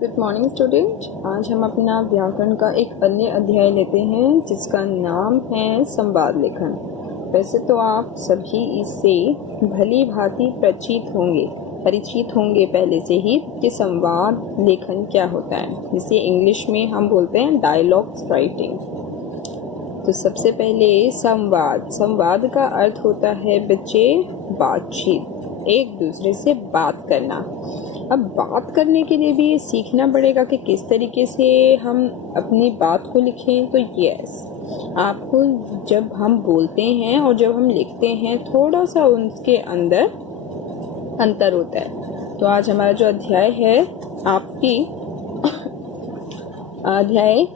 Good morning student. आज हम अपना व्याकरण का एक अन्य अध्याय लेते हैं जिसका नाम है संवाद लेखन। वैसे तो आप सभी इससे भली भांति परिचित होंगे पहले से ही कि संवाद लेखन क्या होता है, जिसे इंग्लिश में हम बोलते हैं डायलॉग्स राइटिंग। तो सबसे पहले संवाद का अर्थ होता है बच्चे बातचीत, एक दूसरे से बात करना। अब बात करने के लिए भी ये सीखना पड़ेगा कि किस तरीके से हम अपनी बात को लिखें। तो यस, आपको जब हम बोलते हैं और जब हम लिखते हैं थोड़ा सा उनके अंदर अंतर होता है। तो आज हमारा जो अध्याय है आपकी अध्याय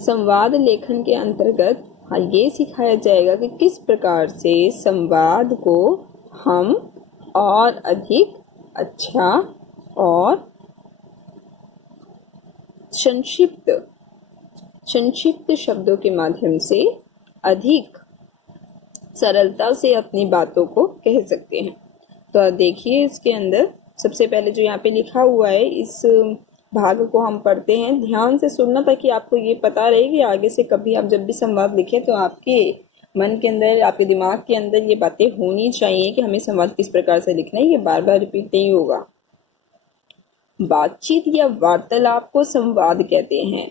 संवाद लेखन के अंतर्गत ये सिखाया जाएगा कि किस प्रकार से संवाद को हम और अधिक अच्छा और संक्षिप्त शब्दों के माध्यम से अधिक सरलता से अपनी बातों को कह सकते हैं। तो देखिए, इसके अंदर सबसे पहले जो यहाँ पे लिखा हुआ है, इस भाग को हम पढ़ते हैं। ध्यान से सुनना ताकि आपको ये पता रहे कि आगे से कभी आप जब भी संवाद लिखें तो आपके मन के अंदर, आपके दिमाग के अंदर ये बातें होनी चाहिए कि हमें संवाद किस प्रकार से लिखना है। ये बार बार रिपीट नहीं होगा। बातचीत या वार्तालाप को संवाद कहते हैं।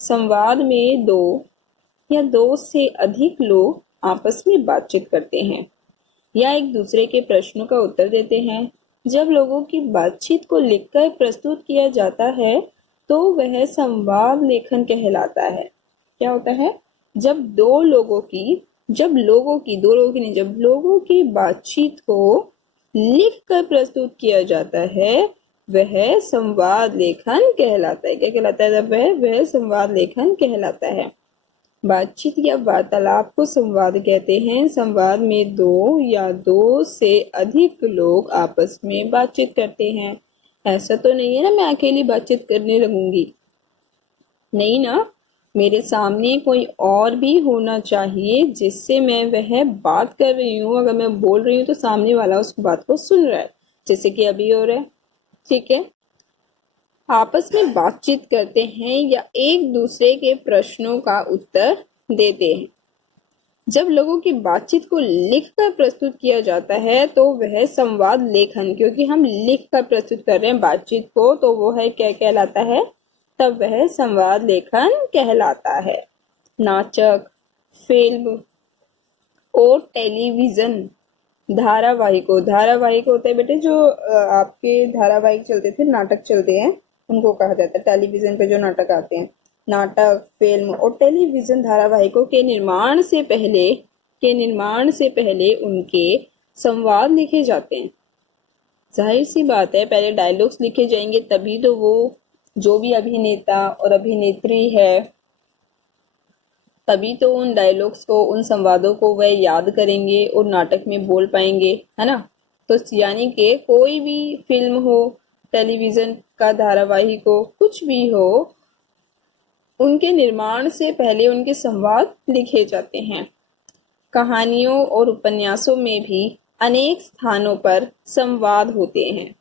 संवाद में दो या दो से अधिक लोग आपस में बातचीत करते हैं या एक दूसरे के प्रश्नों का उत्तर देते हैं। जब लोगों की बातचीत को लिखकर प्रस्तुत किया जाता है तो वह संवाद लेखन कहलाता है। क्या होता है? जब लोगों की बातचीत को लिखकर प्रस्तुत किया जाता है वह संवाद लेखन कहलाता है। क्या कहलाता है? जब वह संवाद लेखन कहलाता है। बातचीत या वार्तालाप को संवाद कहते हैं। संवाद में दो या दो से अधिक लोग आपस में बातचीत करते हैं। ऐसा तो नहीं है ना मैं अकेली बातचीत करने लगूंगी, नहीं ना, मेरे सामने कोई और भी होना चाहिए जिससे मैं वह बात कर रही हूँ। अगर मैं बोल रही हूँ तो सामने वाला उस बात को सुन रहा है, जैसे कि अभी हो रहा है। ठीक है, आपस में बातचीत करते हैं या एक दूसरे के प्रश्नों का उत्तर देते हैं। जब लोगों की बातचीत को लिखकर प्रस्तुत किया जाता है तो वह संवाद लेखन, क्योंकि हम लिखकर प्रस्तुत कर रहे हैं बातचीत को, तो वो है क्या कहलाता है? तब वह संवाद लेखन कहलाता है। नाटक, फिल्म और टेलीविजन धारावाहिक होते हैं बेटे, जो आपके धारावाहिक चलते थे, नाटक चलते हैं, उनको कहा जाता है। टेलीविजन पे जो नाटक आते हैं, नाटक, फिल्म और टेलीविजन धारावाहिकों के निर्माण से पहले उनके संवाद लिखे जाते हैं। जाहिर सी बात है, पहले डायलॉग्स लिखे जाएंगे तभी तो वो जो भी अभिनेता और अभिनेत्री है तभी तो उन डायलॉग्स को, उन संवादों को वह याद करेंगे और नाटक में बोल पाएंगे, है ना। तो यानी कि कोई भी फिल्म हो, टेलीविजन का धारावाहिक हो, कुछ भी हो, उनके निर्माण से पहले उनके संवाद लिखे जाते हैं। कहानियों और उपन्यासों में भी अनेक स्थानों पर संवाद होते हैं।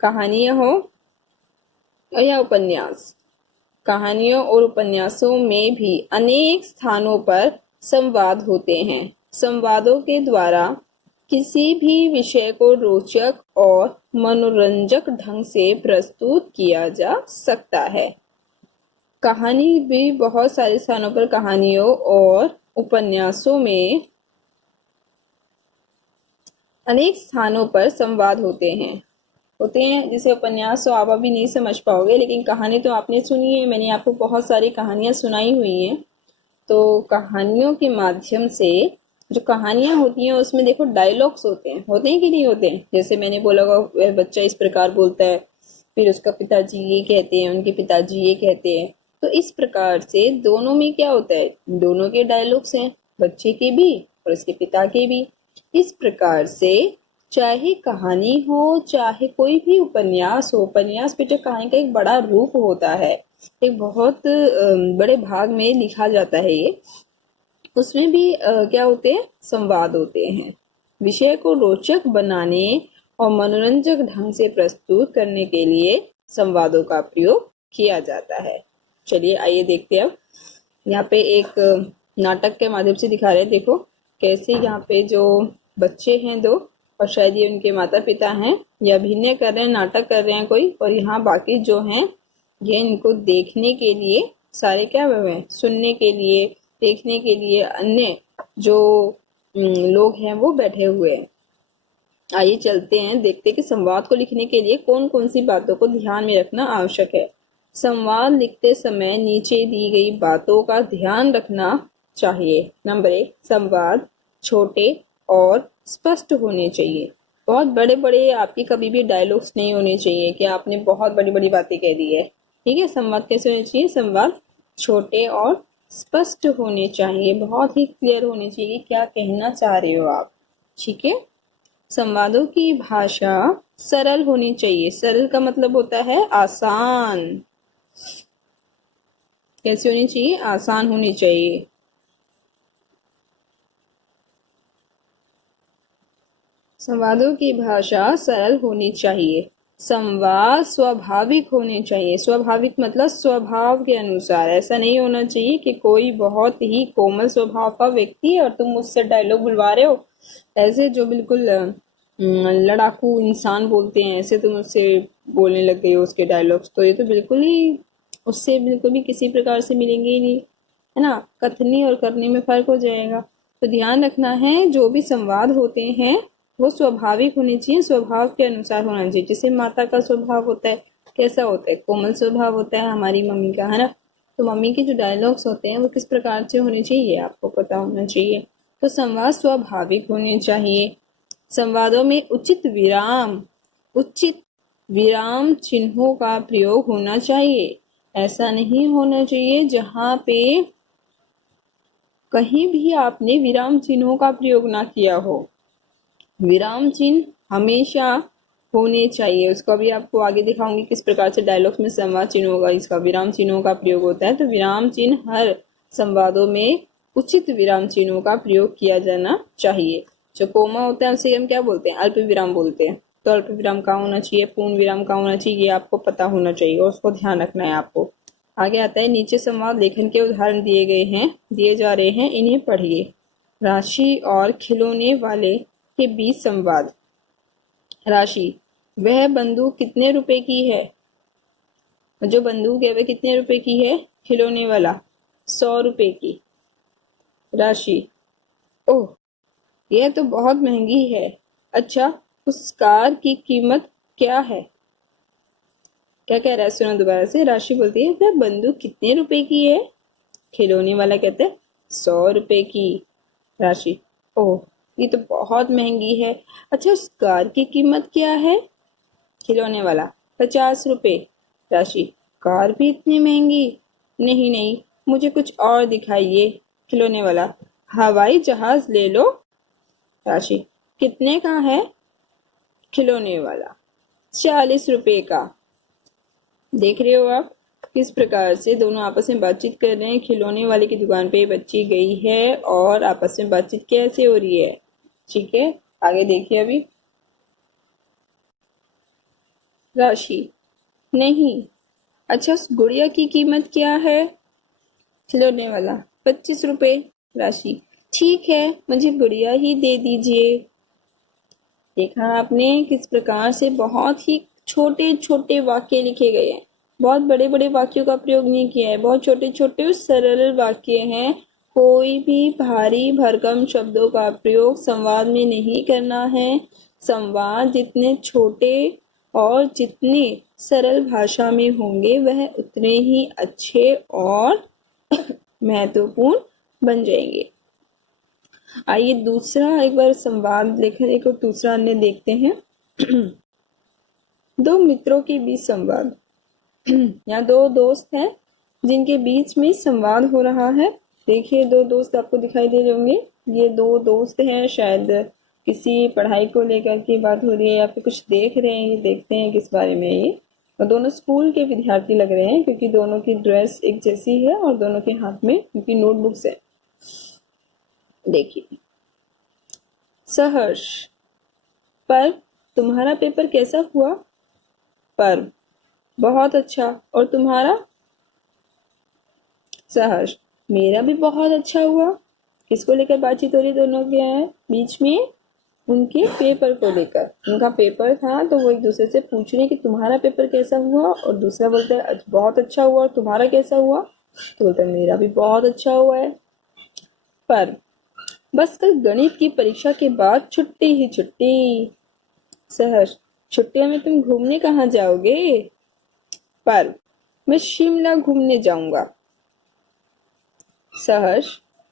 कहानियां हो या उपन्यास, कहानियों और उपन्यासों में भी अनेक स्थानों पर संवाद होते हैं। संवादों के द्वारा किसी भी विषय को रोचक और मनोरंजक ढंग से प्रस्तुत किया जा सकता है। कहानी भी बहुत सारे स्थानों पर, कहानियों और उपन्यासों में अनेक स्थानों पर संवाद होते हैं। जैसे उपन्यास तो आप अभी नहीं समझ पाओगे, लेकिन कहानी तो आपने सुनी है। मैंने आपको बहुत सारी कहानियां सुनाई हुई हैं। तो कहानियों के माध्यम से जो कहानियां होती हैं उसमें देखो डायलॉग्स होते हैं कि नहीं होते हैं। जैसे मैंने बोला वह बच्चा इस प्रकार बोलता है, फिर उसका पिताजी ये कहते हैं, उनके पिताजी ये कहते हैं। तो इस प्रकार से दोनों में क्या होता है? दोनों के डायलॉग्स हैं, बच्चे के भी और उसके पिता के भी। इस प्रकार से चाहे कहानी हो, चाहे कोई भी उपन्यास हो, उपन्यास बेटा कहानी का एक बड़ा रूप होता है, एक बहुत बड़े भाग में लिखा जाता है ये। उसमें भी क्या होते हैं? संवाद होते हैं। विषय को रोचक बनाने और मनोरंजक ढंग से प्रस्तुत करने के लिए संवादों का प्रयोग किया जाता है। चलिए आइए देखते हैं अब। यहाँ पे एक नाटक के माध्यम से दिखा रहे हैं, देखो कैसे यहाँ पे जो बच्चे हैं दो, और शायद ये उनके माता पिता हैं, ये अभिनय कर रहे हैं, नाटक कर रहे हैं कोई, और यहाँ बाकी जो हैं ये इनको देखने के लिए सारे क्या हुए हैं, सुनने के लिए, देखने के लिए अन्य जो लोग हैं वो बैठे हुए हैं। आइए चलते हैं, देखते हैं कि संवाद को लिखने के लिए कौन कौन सी बातों को ध्यान में रखना आवश्यक है। संवाद लिखते समय नीचे दी गई बातों का ध्यान रखना चाहिए। नंबर 1, संवाद छोटे और स्पष्ट होने चाहिए। बहुत बड़े बड़े आपकी कभी भी डायलॉग्स नहीं होने चाहिए कि आपने बहुत बड़ी बड़ी बातें कह दी है। ठीक है, संवाद कैसे होने चाहिए, संवाद छोटे और स्पष्ट होने चाहिए, बहुत ही क्लियर होने चाहिए कि क्या कहना चाह रहे हो आप। ठीक है, संवादों की भाषा सरल होनी चाहिए। सरल का मतलब होता है आसान। कैसी होनी चाहिए, आसान होनी चाहिए। संवादों की भाषा सरल होनी चाहिए। संवाद स्वाभाविक होने चाहिए। स्वाभाविक मतलब स्वभाव के अनुसार। ऐसा नहीं होना चाहिए कि कोई बहुत ही कोमल स्वभाव का व्यक्ति है और तुम मुझसे डायलॉग बुलवा रहे हो, ऐसे जो बिल्कुल लड़ाकू इंसान बोलते हैं ऐसे तुम उससे बोलने लग गए हो उसके डायलॉग्स, तो ये तो बिल्कुल ही उससे बिल्कुल भी किसी प्रकार से मिलेंगे ही नहीं, है ना। कथनी और करने में फर्क हो जाएगा। तो ध्यान रखना है, जो भी संवाद होते हैं वो स्वाभाविक होने चाहिए, स्वभाव के अनुसार होना चाहिए। जैसे माता का स्वभाव होता है, कैसा होता है, कोमल स्वभाव होता है हमारी मम्मी का, है ना। तो मम्मी के जो डायलॉग्स होते हैं वो किस प्रकार से होने चाहिए आपको पता होना चाहिए। तो संवाद स्वाभाविक होने चाहिए। संवादों में उचित विराम चिन्हों का प्रयोग होना चाहिए। ऐसा नहीं होना चाहिए जहां पे कहीं भी आपने विराम चिन्हों का प्रयोग ना किया हो। विराम चिन्ह हमेशा होने चाहिए। उसको भी आपको आगे दिखाऊंगी किस प्रकार से डायलॉग्स में संवाद चिन्हों का, इसका विराम चिन्हों का प्रयोग होता है। तो विराम चिन्ह हर संवादों में उचित विराम चिन्हों का प्रयोग किया जाना चाहिए। जो कोमा होता है उसे हम क्या बोलते हैं, अल्प विराम बोलते हैं। तो अल्प विराम कहाँ होना चाहिए, पूर्ण विराम कहाँ होना चाहिए, ये आपको पता होना चाहिए और उसको ध्यान रखना है आपको। आगे आता है, नीचे संवाद लेखन के उदाहरण दिए जा रहे हैं, इन्हें पढ़िए। राशि और खिलौने वाले के बीच संवाद। राशि, वह बंदूक कितने रुपए की है। जो बंदूक है वह कितने रुपए की है, खिलौने वाला 100 रुपए की। राशि, ओह यह तो बहुत महंगी है। अच्छा, उस कार की कीमत क्या है। क्या कह रहा है, सुनो दोबारा से। राशि बोलती है वह बंदूक कितने रुपए की है, खिलौने वाला कहता है 100 रुपए की। राशि, ओह ये तो बहुत महंगी है। अच्छा, उस कार की कीमत क्या है, खिलौने वाला 50 रुपए। राशि, कार भी इतनी महंगी, नहीं नहीं मुझे कुछ और दिखाइए। खिलौने वाला, हवाई जहाज ले लो। राशि, कितने का है, खिलौने वाला 40 रुपए का। देख रहे हो आप किस प्रकार से दोनों आपस में बातचीत कर रहे हैं। खिलौने वाले की दुकान पे बच्ची गई है और आपस में बातचीत कैसे हो रही है। ठीक है, आगे देखिए अभी। राशि, नहीं। अच्छा, उस गुड़िया की कीमत क्या है, खिलौने वाला 25 रुपए। राशि, ठीक है मुझे गुड़िया ही दे दीजिए। देखा आपने किस प्रकार से बहुत ही छोटे छोटे वाक्य लिखे गए हैं। बहुत बड़े बड़े वाक्यों का प्रयोग नहीं किया है, बहुत छोटे छोटे और सरल वाक्य हैं। कोई भी भारी भरकम शब्दों का प्रयोग संवाद में नहीं करना है। संवाद जितने छोटे और जितने सरल भाषा में होंगे वह उतने ही अच्छे और महत्वपूर्ण बन जाएंगे। आइए दूसरा एक बार संवाद लेखन एक और दूसरा अन्य देखते हैं। दो मित्रों के बीच संवाद। यहाँ दो दोस्त हैं जिनके बीच में संवाद हो रहा है। देखिए दो दोस्त आपको दिखाई दे रहे होंगे। ये दो दोस्त हैं, शायद किसी पढ़ाई को लेकर की बात हो रही है या फिर कुछ देख रहे हैं। ये देखते हैं किस बारे में ये। और दोनों स्कूल के विद्यार्थी लग रहे हैं क्योंकि दोनों की ड्रेस एक जैसी है और दोनों के हाथ में उनकी नोटबुक्स है। देखिए, सहर्ष, पर तुम्हारा पेपर कैसा हुआ। पर, बहुत अच्छा। और तुम्हारा? सहर्ष, मेरा भी बहुत अच्छा हुआ। किसको लेकर बातचीत हो रही दोनों के हैं बीच में? उनके पेपर को लेकर। उनका पेपर था तो वो एक दूसरे से पूछ रहे कि तुम्हारा पेपर कैसा हुआ, और दूसरा बोलता है बहुत अच्छा हुआ, और तुम्हारा कैसा हुआ? तो बोलता है मेरा भी बहुत अच्छा हुआ है। पर बस कल गणित की परीक्षा के बाद छुट्टी ही छुट्टी। सहर्ष, छुट्टियों में तुम घूमने कहाँ जाओगे? पर मैं शिमला घूमने जाऊंगा। सहर्ष,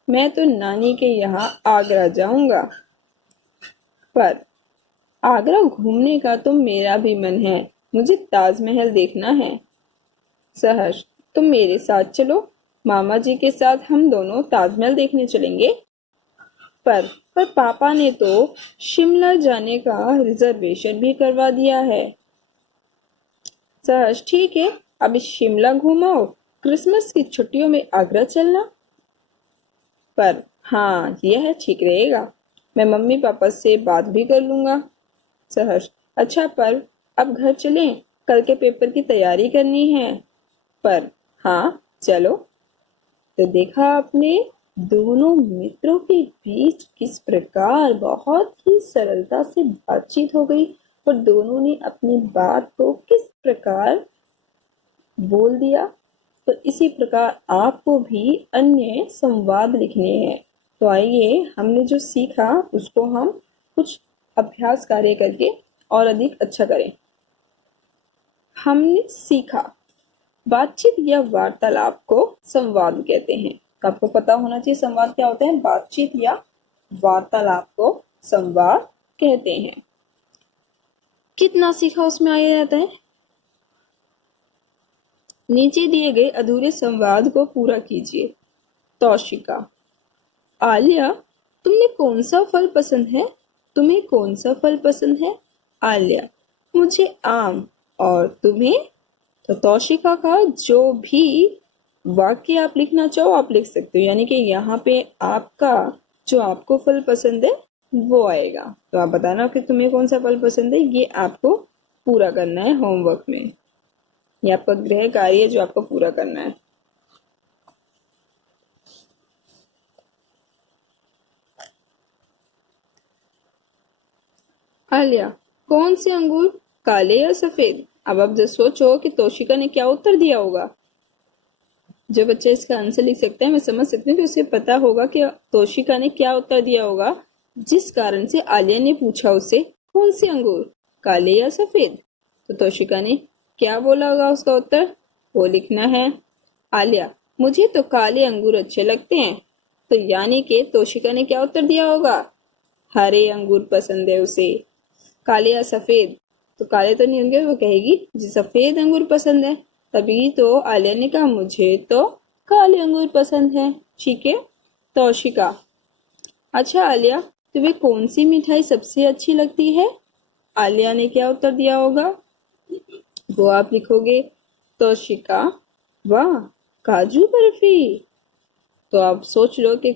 मैं तो नानी के यहाँ आगरा जाऊंगा। पर आगरा घूमने का तो मेरा भी मन है, मुझे ताजमहल देखना है। सहर्ष, तुम मेरे साथ चलो, मामा जी के साथ हम दोनों ताजमहल देखने चलेंगे। पर पापा ने तो शिमला जाने का रिजर्वेशन भी करवा दिया है। सहर्ष, ठीक है, अभी शिमला घूमाओ, क्रिसमस की छुट्टियों में आगरा चलना। पर हाँ, यह ठीक रहेगा, मैं मम्मी पापा से बात भी कर लूंगा। सहर्ष, अच्छा, पर अब घर चलें, कल के पेपर की तैयारी करनी है। पर हाँ, चलो। तो देखा आपने दोनों मित्रों के बीच किस प्रकार बहुत ही सरलता से बातचीत हो गई, और दोनों ने अपनी बात को किस प्रकार बोल दिया। तो इसी प्रकार आपको भी अन्य संवाद लिखने हैं। तो आइए, हमने जो सीखा उसको हम कुछ अभ्यास कार्य करके और अधिक अच्छा करें। हमने सीखा बातचीत या वार्तालाप को संवाद कहते हैं। तो आपको पता होना चाहिए संवाद क्या होता है। बातचीत या वार्तालाप को संवाद कहते हैं। कितना सीखा उसमें आया जाता है। नीचे दिए गए अधूरे संवाद को पूरा कीजिए। तौशिका, आलिया, तुम्हें कौन सा फल पसंद है? तुम्हें कौन सा फल पसंद है? आलिया, मुझे आम। और तुम्हें? तो तौशिका का जो भी वाक्य आप लिखना चाहो आप लिख सकते हो, यानी कि यहाँ पे आपका जो आपको फल पसंद है वो आएगा। तो आप बताना कि तुम्हें कौन सा फल पसंद है, ये आपको पूरा करना है होमवर्क में। ये आपका गृह कार्य है जो आपको पूरा करना है। आलिया, कौन से अंगूर, काले या सफेद? अब आप जब सोचो कि तौशिका ने क्या उत्तर दिया होगा। जो बच्चा इसका आंसर लिख सकता है, मैं समझ सकती हूँ कि उसे पता होगा कि तौशिका ने क्या उत्तर दिया होगा, जिस कारण से आलिया ने पूछा उससे कौन से अंगूर, काले या सफेद। तो तौशिका ने क्या बोला होगा, उसका उत्तर वो लिखना है। आलिया, मुझे तो काले अंगूर अच्छे लगते हैं। तो यानी कि तौशिका ने क्या उत्तर दिया होगा, हरे अंगूर पसंद है उसे। काले या सफेद, तो काले तो नहीं होंगे, वो कहेगी जी सफेद अंगूर पसंद है। तभी तो आलिया ने कहा मुझे तो काले अंगूर पसंद है। ठीक है। तौशिका, अच्छा आलिया, तुम्हें कौन सी मिठाई सबसे अच्छी लगती है? आलिया ने क्या उत्तर दिया होगा वो आप लिखोगे। तौशिका, वाह, काजू बर्फी। तो आप सोच लो कि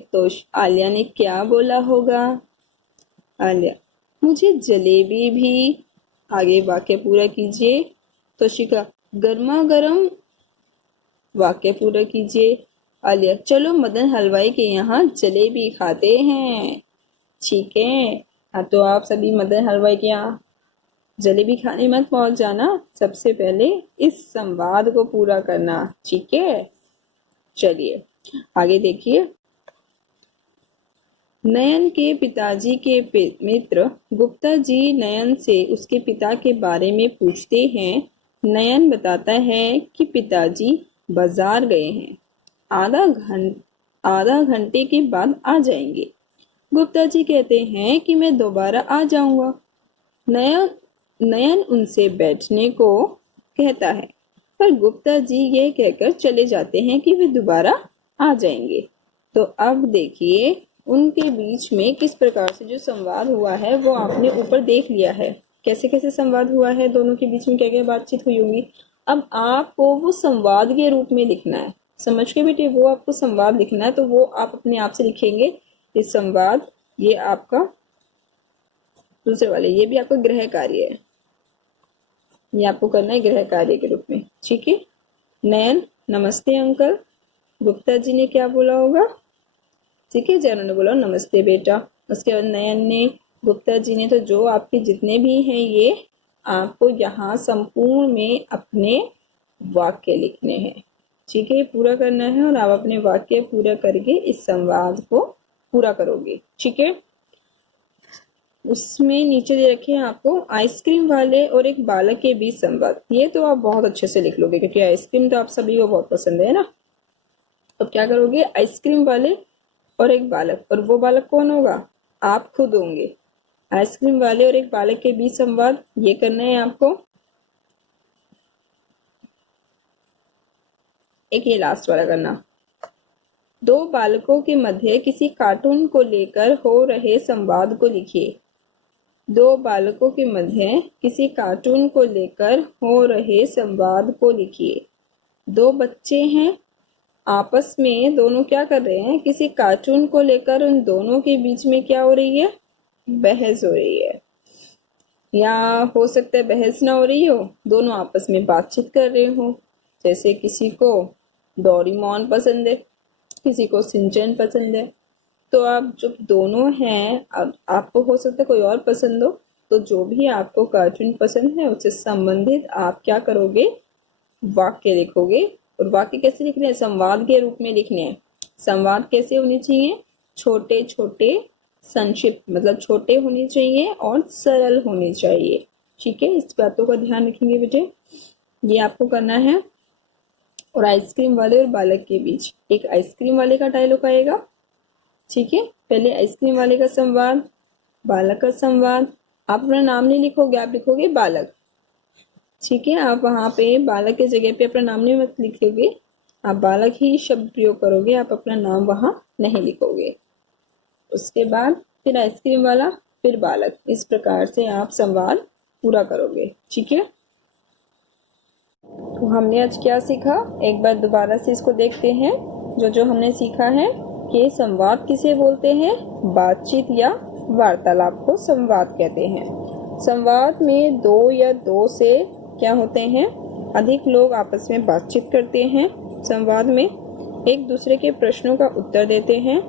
आलिया ने क्या बोला होगा। आलिया, मुझे जलेबी भी। आगे वाक्य पूरा कीजिए। तौशिका, गर्मा गर्म। वाक्य पूरा कीजिए। आलिया, चलो मदन हलवाई के यहाँ जलेबी खाते हैं। ठीक है। हाँ, तो आप सभी मदन हलवाई के यहाँ जलेबी खाने मत पहुंच जाना, सबसे पहले इस संवाद को पूरा करना। ठीक है। चलिए आगे देखिए। नयन के पिताजी के मित्र गुप्ता जी नयन से उसके पिता के बारे में पूछते हैं। नयन बताता है कि पिताजी बाजार गए हैं, आधा घंटे के बाद आ जाएंगे। गुप्ता जी कहते हैं कि मैं दोबारा आ जाऊंगा। नयन नयन उनसे बैठने को कहता है, पर गुप्ता जी ये कहकर चले जाते हैं कि वे दोबारा आ जाएंगे। तो अब देखिए उनके बीच में किस प्रकार से जो संवाद हुआ है वो आपने ऊपर देख लिया है। कैसे कैसे संवाद हुआ है, दोनों के बीच में क्या क्या बातचीत हुई होगी। अब आपको वो संवाद के रूप में लिखना है। समझ के बेटे, वो आपको संवाद लिखना है, तो वो आप अपने आप से लिखेंगे ये संवाद। ये आपका दूसरे वाले, ये भी आपका गृह कार्य है। ये आपको करना है गृह कार्य के रूप में। ठीक है। नयन, नमस्ते अंकल। गुप्ता जी ने क्या बोला होगा? ठीक है, जैन ने बोला नमस्ते बेटा। उसके बाद नयन ने, गुप्ता जी ने, तो जो आपके जितने भी हैं ये आपको यहाँ संपूर्ण में अपने वाक्य लिखने हैं। ठीक है, पूरा करना है और आप अपने वाक्य पूरा करके इस संवाद को पूरा करोगे। ठीक है, उसमें नीचे दे रखे हैं आपको आइसक्रीम वाले और एक बालक के बीच संवाद। ये तो आप बहुत अच्छे से लिख लोगे क्योंकि आइसक्रीम तो आप सभी को बहुत पसंद है ना। अब क्या करोगे? आइसक्रीम वाले और एक बालक, और वो बालक कौन होगा? आप खुद होंगे। आइसक्रीम वाले और एक बालक के बीच संवाद, ये करना है आपको। एक ये लास्ट वाला करना। दो बालकों के मध्य किसी कार्टून को लेकर हो रहे संवाद को लिखिए। दो बालकों के मध्य किसी कार्टून को लेकर हो रहे संवाद को लिखिए। दो बच्चे हैं, आपस में दोनों क्या कर रहे हैं? किसी कार्टून को लेकर उन दोनों के बीच में क्या हो रही है? बहस हो रही है। या हो सकता है बहस ना हो रही हो, दोनों आपस में बातचीत कर रहे हो। जैसे किसी को डोरेमोन पसंद है, किसी को सिंचन पसंद है। तो आप जब दोनों हैं, अब आपको हो सकता है कोई और पसंद हो, तो जो भी आपको कार्टून पसंद है उससे संबंधित आप क्या करोगे? वाक्य लिखोगे। और वाक्य कैसे लिखने हैं? संवाद के रूप में लिखने हैं। संवाद कैसे होने चाहिए? छोटे छोटे, संक्षिप्त, मतलब छोटे होने चाहिए और सरल होने चाहिए। ठीक है, इस बातों का ध्यान रखेंगे बेटे, ये आपको करना है। और आइसक्रीम वाले और बालक के बीच एक आइसक्रीम वाले का डायलॉग आएगा। ठीक है, पहले आइसक्रीम वाले का संवाद, बालक का संवाद। आप अपना नाम नहीं लिखोगे, आप लिखोगे बालक। ठीक है, आप वहां पे बालक की जगह पे अपना नाम नहीं मत लिखोगे, आप बालक ही शब्द प्रयोग करोगे, आप अपना नाम वहां नहीं लिखोगे। उसके बाद फिर आइसक्रीम वाला, फिर बालक, इस प्रकार से आप संवाद पूरा करोगे। ठीक है, तो हमने आज क्या सीखा? एक बार दोबारा से इसको देखते हैं। जो हमने सीखा है कि संवाद किसे बोलते हैं? बातचीत या वार्तालाप को संवाद कहते हैं। संवाद में दो या दो से क्या होते हैं? अधिक लोग आपस में बातचीत करते हैं। संवाद में एक दूसरे के प्रश्नों का उत्तर देते हैं।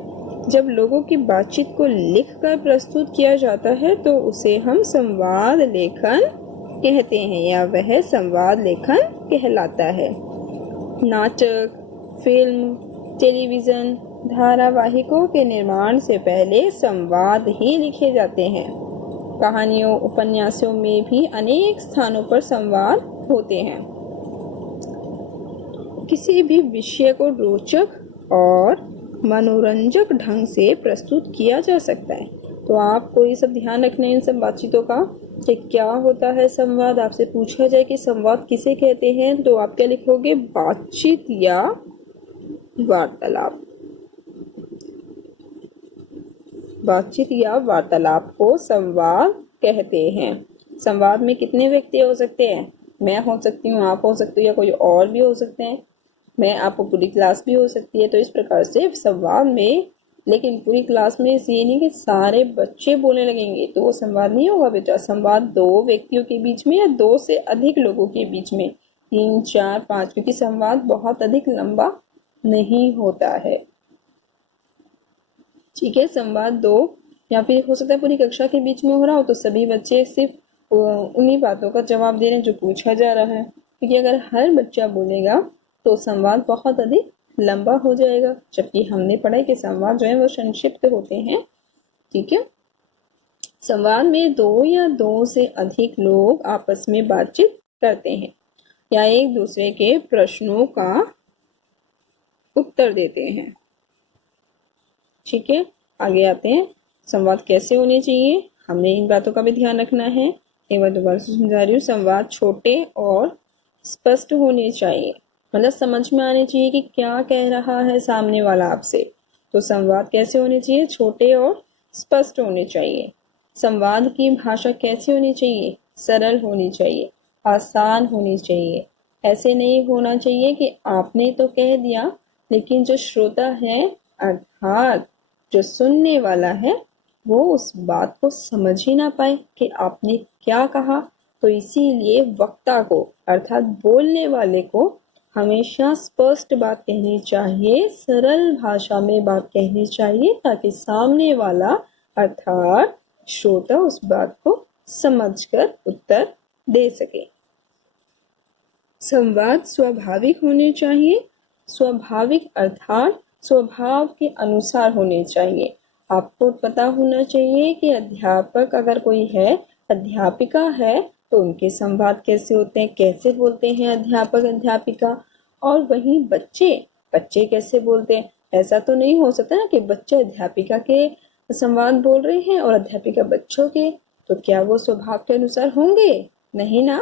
जब लोगों की बातचीत को लिखकर प्रस्तुत किया जाता है तो उसे हम संवाद लेखन कहते हैं, या वह संवाद लेखन कहलाता है। नाटक, फिल्म, टेलीविजन धारावाहिकों के निर्माण से पहले संवाद ही लिखे जाते हैं। कहानियों, उपन्यासों में भी अनेक स्थानों पर संवाद होते हैं। किसी भी विषय को रोचक और मनोरंजक ढंग से प्रस्तुत किया जा सकता है। तो आपको ये सब ध्यान रखना है इन सब बातचीतों का कि क्या होता है संवाद। आपसे पूछा जाए कि संवाद किसे कहते हैं, तो आप क्या लिखोगे? बातचीत या वार्तालाप। बातचीत या वार्तालाप को संवाद कहते हैं। संवाद में कितने व्यक्ति हो सकते हैं? मैं हो सकती हूँ, आप हो सकते हो, या कोई और भी हो सकते हैं। मैं, आपको पूरी क्लास भी हो सकती है। तो इस प्रकार से संवाद में, लेकिन पूरी क्लास में ये नहीं कि सारे बच्चे बोलने लगेंगे तो वो संवाद नहीं होगा बेटा। संवाद दो व्यक्तियों के बीच में या दो से अधिक लोगों के बीच में, 3, 4, 5, क्योंकि संवाद बहुत अधिक लंबा नहीं होता है। ठीक है, संवाद दो या फिर हो सकता है पूरी कक्षा के बीच में हो रहा हो तो सभी बच्चे सिर्फ उन्हीं बातों का जवाब दे रहे हैं जो पूछा जा रहा है। क्योंकि अगर हर बच्चा बोलेगा तो संवाद बहुत अधिक लंबा हो जाएगा, जबकि हमने पढ़ा है कि संवाद जो है वो संक्षिप्त होते हैं। ठीक है, संवाद में दो या दो से अधिक लोग आपस में बातचीत करते हैं या एक दूसरे के प्रश्नों का उत्तर देते हैं। ठीक है, आगे आते हैं। संवाद कैसे होने चाहिए, हमने इन बातों का भी ध्यान रखना है। एक बार दोबारा से समझा रही हूँ। संवाद छोटे और स्पष्ट होने चाहिए, मतलब समझ में आने चाहिए कि क्या कह रहा है सामने वाला आपसे। तो संवाद कैसे होने चाहिए? छोटे और स्पष्ट होने चाहिए। संवाद की भाषा कैसी होनी चाहिए? सरल होनी चाहिए, आसान होनी चाहिए। ऐसे नहीं होना चाहिए कि आपने तो कह दिया लेकिन जो श्रोता है अर्थात जो सुनने वाला है वो उस बात को समझ ही ना पाए कि आपने क्या कहा। तो इसीलिए वक्ता को अर्थात बोलने वाले को हमेशा स्पष्ट बात कहनी चाहिए, सरल भाषा में बात कहनी चाहिए, ताकि सामने वाला अर्थात श्रोता उस बात को समझकर उत्तर दे सके। संवाद स्वाभाविक होने चाहिए। स्वाभाविक अर्थात स्वभाव के अनुसार होने चाहिए। आपको पता होना चाहिए कि अध्यापक अगर कोई है, अध्यापिका है, तो उनके संवाद कैसे होते हैं, कैसे बोलते हैं अध्यापक अध्यापिका, और वहीं बच्चे कैसे बोलते हैं। ऐसा तो नहीं हो सकता ना कि बच्चे अध्यापिका के संवाद बोल रहे हैं और अध्यापिका बच्चों के, तो क्या वो स्वभाव के अनुसार होंगे? नहीं ना।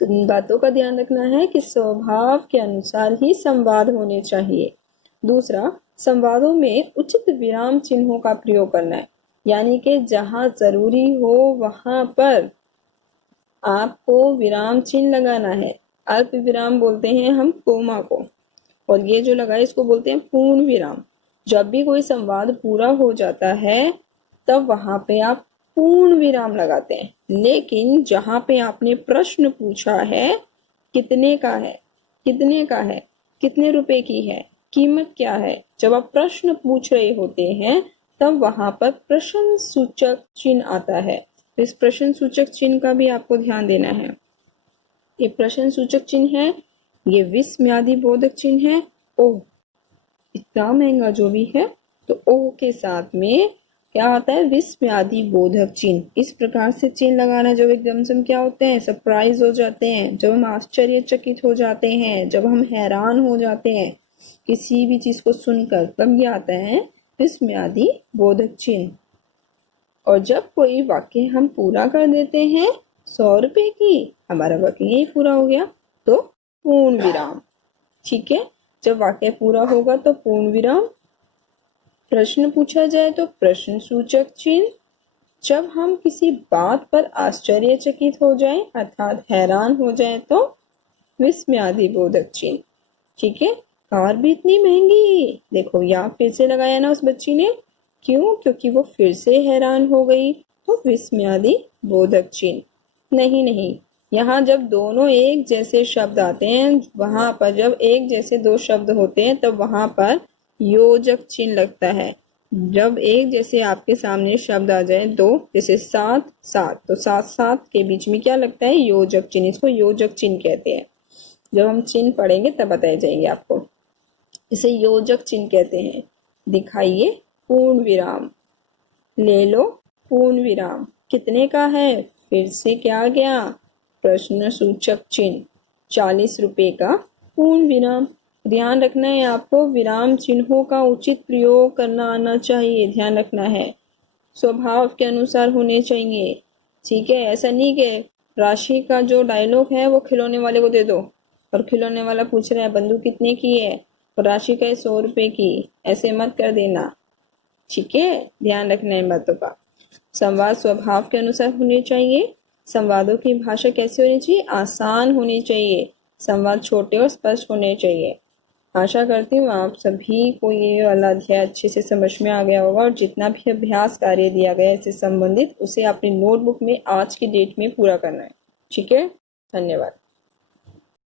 तो इन बातों का ध्यान रखना है कि स्वभाव के अनुसार ही संवाद होने चाहिए। दूसरा, संवादों में उचित विराम चिन्हों का प्रयोग करना है, यानी कि जहां जरूरी हो वहां पर आपको विराम चिन्ह लगाना है। अल्प विराम बोलते हैं हम कोमा को, और ये जो लगाए इसको बोलते हैं पूर्ण विराम। जब भी कोई संवाद पूरा हो जाता है तब वहां पे आप पूर्ण विराम लगाते हैं। लेकिन जहां पे आपने प्रश्न पूछा है, कितने का है, कितने का है, कितने रुपए की है, कीमत क्या है, जब आप प्रश्न पूछ रहे होते हैं तब वहां पर प्रश्न सूचक चिन्ह आता है। इस प्रश्न सूचक चिन्ह का भी आपको ध्यान देना है। ये प्रश्न सूचक चिन्ह है, ये विस्मयादि बोधक चिन्ह है। ओह, इतना महंगा जो भी है, तो ओह के साथ में क्या आता है, विस्मयादि बोधक चिन्ह। इस प्रकार से चिन्ह लगाना जब एकदम से हम क्या होते हैं, सरप्राइज हो जाते हैं, जब हम आश्चर्यचकित हो जाते हैं, जब हम हैरान हो जाते हैं किसी भी चीज को सुनकर, तब ये आता है विस्मयादि बोधक चिन्ह। और जब कोई वाक्य हम पूरा कर देते हैं, 100 रुपए की, हमारा वाक्य यही पूरा हो गया, तो पूर्ण विराम। ठीक है, जब वाक्य पूरा होगा तो पूर्ण विराम। प्रश्न पूछा जाए तो प्रश्न सूचक चिन्ह। जब हम किसी बात पर आश्चर्यचकित हो जाएं अर्थात हैरान हो जाएं तो विस्मयादि बोधक चिन्ह। ठीक है, कार भी इतनी महंगी, देखो यहाँ फिर से लगाया ना उस बच्ची ने, क्यों? क्योंकि वो फिर से हैरान हो गई, तो विस्मयादि बोधक चिन्ह। नहीं, यहाँ जब दोनों एक जैसे शब्द आते हैं, वहां पर जब एक जैसे दो शब्द होते हैं तब वहां पर योजक चिन्ह लगता है। जब एक जैसे आपके सामने शब्द आ जाए दो, जैसे सात सात, तो सात सात के बीच में क्या लगता है, योजक चिन्ह। इसको योजक चिन्ह कहते हैं। जब हम चिन्ह पढ़ेंगे तब बताए जाएंगे आपको। इसे योजक चिन्ह कहते हैं। दिखाइए पूर्ण विराम, ले लो पूर्ण विराम, कितने का है, फिर से क्या गया, प्रश्न सूचक चिन्ह, 40 रुपए का पूर्ण विराम। ध्यान रखना है आपको, विराम चिन्हों का उचित प्रयोग करना आना चाहिए। ध्यान रखना है, स्वभाव के अनुसार होने चाहिए। ठीक है, ऐसा नहीं कि राशि का जो डायलॉग है वो खिलौने वाले को दे दो, और खिलौने वाला पूछ रहा है बंदूक कितने की है, और राशि का है 100 रुपए की। ऐसे मत कर देना। ठीक है, ध्यान रखना है इन बातों का। संवाद स्वभाव के अनुसार होने चाहिए। संवादों की भाषा कैसे होनी चाहिए, आसान होनी चाहिए। संवाद छोटे और स्पष्ट होने चाहिए। आशा करती हूँ आप सभी को ये वाला अध्याय अच्छे से समझ में आ गया होगा, और जितना भी अभ्यास कार्य दिया गया है इससे संबंधित, उसे अपनी नोटबुक में आज की डेट में पूरा करना है। ठीक है, धन्यवाद।